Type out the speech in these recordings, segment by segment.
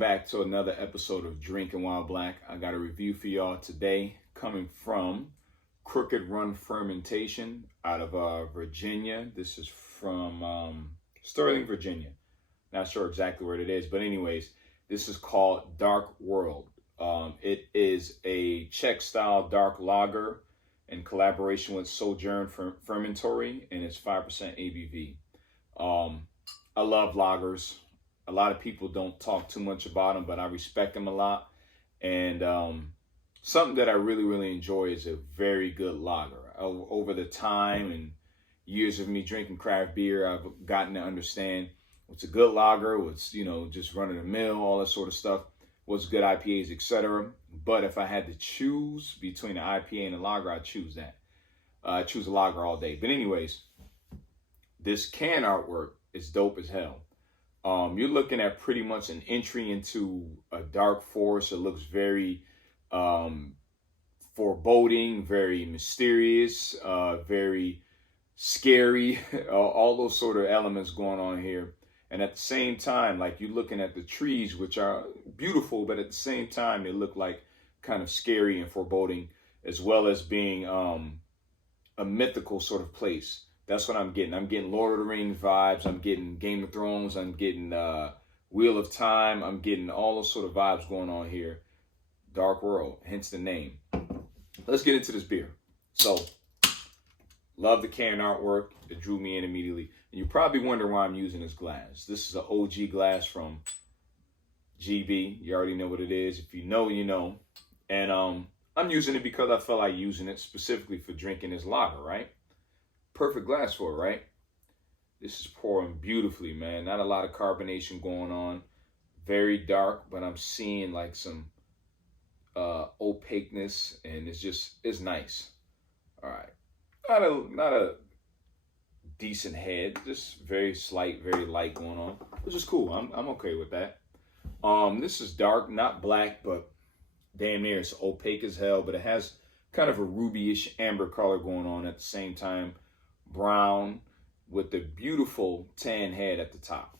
back to another episode of Drinking While Black. I got a review for y'all today coming from Crooked Run Fermentation out of Virginia. This is from Sterling, Virginia. Not sure exactly where it is, but anyways, this is called Dark World. It is a Czech-style dark lager in collaboration with Sojourn Fermentory, and it's 5% ABV. I love lagers. A lot of people don't talk too much about them, but I respect them a lot. And something that I really enjoy is a very good lager. Over the time and years of me drinking craft beer, I've gotten to understand what's a good lager, what's, just run of the mill, all that sort of stuff, what's good IPAs, etc. But if I had to choose between an IPA and a lager, I'd choose that. I choose a lager all day. But anyways, this can artwork is dope as hell. You're looking at pretty much an entry into a dark forest. It looks very foreboding, very mysterious, very scary, all those sort of elements going on here. And at the same time, like you're looking at the trees, which are beautiful, but at the same time, they look like kind of scary and foreboding, as well as being a mythical sort of place. That's what I'm getting. I'm getting Lord of the Rings vibes. I'm getting Game of Thrones. I'm getting Wheel of Time. I'm getting all those sort of vibes going on here. Dark World, hence the name. Let's get into this beer. So, love the can artwork. It drew me in immediately. And you probably wonder why I'm using this glass. This is an OG glass from GB. You already know what it is. If you know, you know. And I'm using it because I felt like using it specifically for drinking this lager, right? Perfect glass for it, right? This is pouring beautifully, man. Not a lot of carbonation going on. Very dark, but I'm seeing like some opaqueness, and it's nice. All right, not a decent head, just very slight, very light going on, which is cool. I'm okay with that. This is dark, not black, but damn near it's opaque as hell. But it has kind of a rubyish amber color going on at the same time. Brown with the beautiful tan head at the top.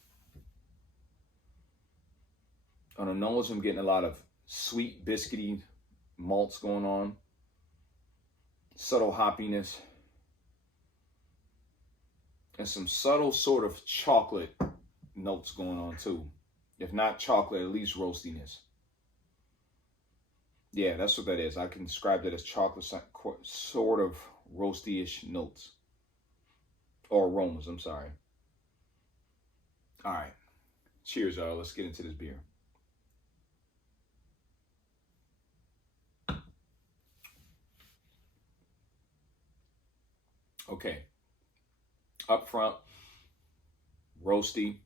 On the nose, I'm getting a lot of sweet biscuity malts going on. Subtle hoppiness. And some subtle sort of chocolate notes going on too. If not chocolate, at least roastiness. Yeah, that's what that is. I can describe that as chocolate, sort of roasty-ish notes. Or aromas, I'm sorry. All right. Cheers, y'all. Let's get into this beer. Okay. Up front, roasty.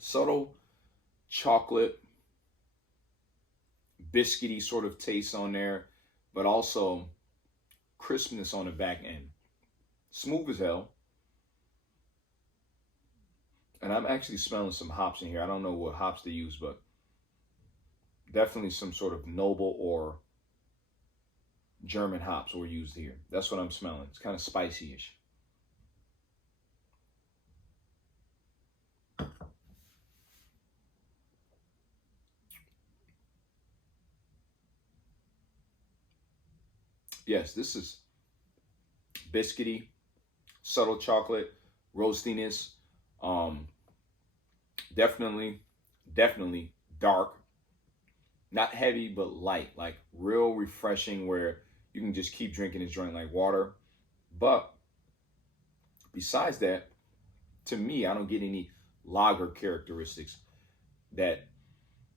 Subtle chocolate, biscuity sort of taste on there, but also crispness on the back end. Smooth as hell. And I'm actually smelling some hops in here. I don't know what hops they use, but definitely some sort of noble or German hops were used here. That's what I'm smelling. It's kind of spicy-ish. Yes, this is biscuity, subtle chocolate, roastiness. Definitely dark. Not heavy, but light. Like real refreshing where you can just keep drinking this joint like water. But besides that, to me, I don't get any lager characteristics. That,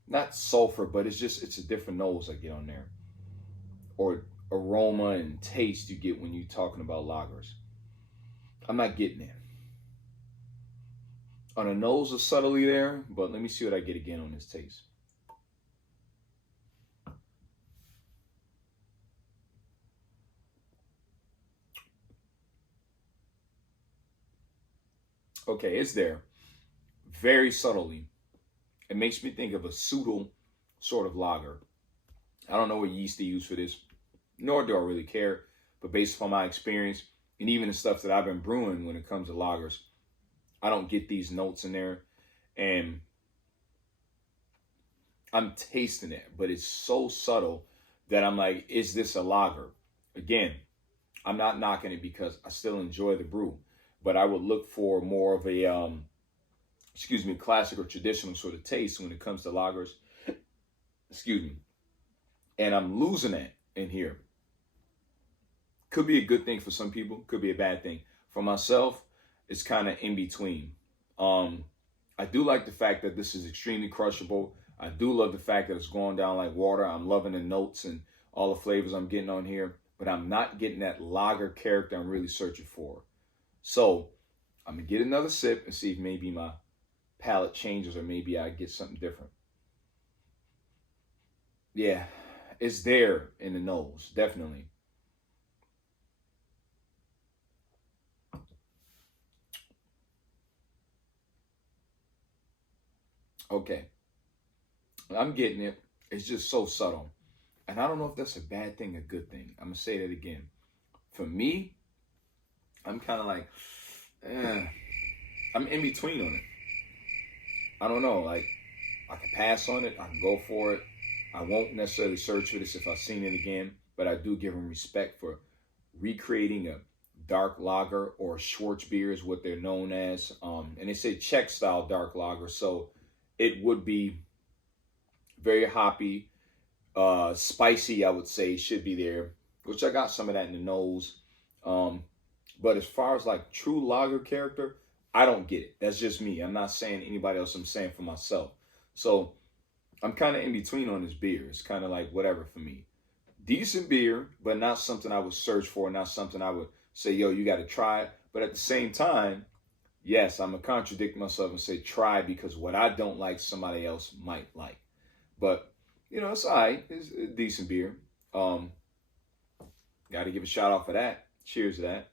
not sulfur, but it's a different nose I get on there. Or aroma and taste you get when you're talking about lagers. I'm not getting it. On the nose is subtly there, but let me see what I get again on this taste. Okay, it's there. Very subtly. It makes me think of a pseudo sort of lager. I don't know what yeast they use for this, nor do I really care. But based upon my experience, and even the stuff that I've been brewing when it comes to lagers, I don't get these notes in there. And I'm tasting it, but it's so subtle that I'm like, is this a lager? Again, I'm not knocking it because I still enjoy the brew, but I would look for more of a, classic or traditional sort of taste when it comes to lagers. Excuse me. And I'm losing that in here. Could be a good thing for some people, could be a bad thing. For myself, it's kind of in between. I do like the fact that this is extremely crushable. I do love the fact that it's going down like water. I'm loving the notes and all the flavors I'm getting on here, but I'm not getting that lager character I'm really searching for. So I'm gonna get another sip and see if maybe my palate changes or maybe I get something different. Yeah, it's there in the nose, definitely. Okay, I'm getting it. It's just so subtle. And I don't know if that's a bad thing or good thing. I'm going to say that again. For me, I'm kind of like, I'm in between on it. I don't know. Like, I can pass on it. I can go for it. I won't necessarily search for this if I've seen it again. But I do give them respect for recreating a dark lager, or schwarzbier is what they're known as. And they say Czech style dark lager. So it would be very hoppy, spicy, I would say, should be there, which I got some of that in the nose. But as far as like true lager character, I don't get it. That's just me. I'm not saying anybody else. I'm saying for myself. So I'm kind of in between on this beer. It's kind of like whatever for me. Decent beer, but not something I would search for. Not something I would say, yo, you got to try it. But at the same time, yes, I'm going to contradict myself and say try, because what I don't like, somebody else might like. But, you know, it's all right. It's a decent beer. Got to give a shout out for that. Cheers to that.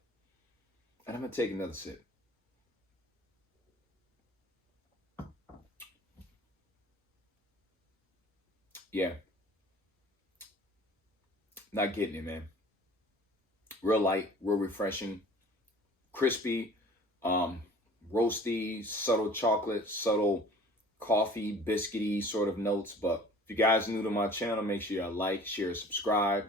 And I'm going to take another sip. Yeah. Not getting it, man. Real light, real refreshing, crispy, roasty, subtle chocolate, subtle coffee, biscuity sort of notes. But if you guys are new to my channel, make sure you like, share, subscribe.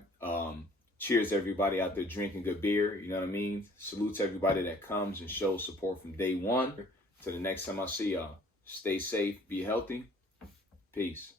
Cheers to everybody out there drinking good beer. You know what I mean? Salute to everybody that comes and shows support from day one. Till the next time I see y'all, stay safe, be healthy. Peace.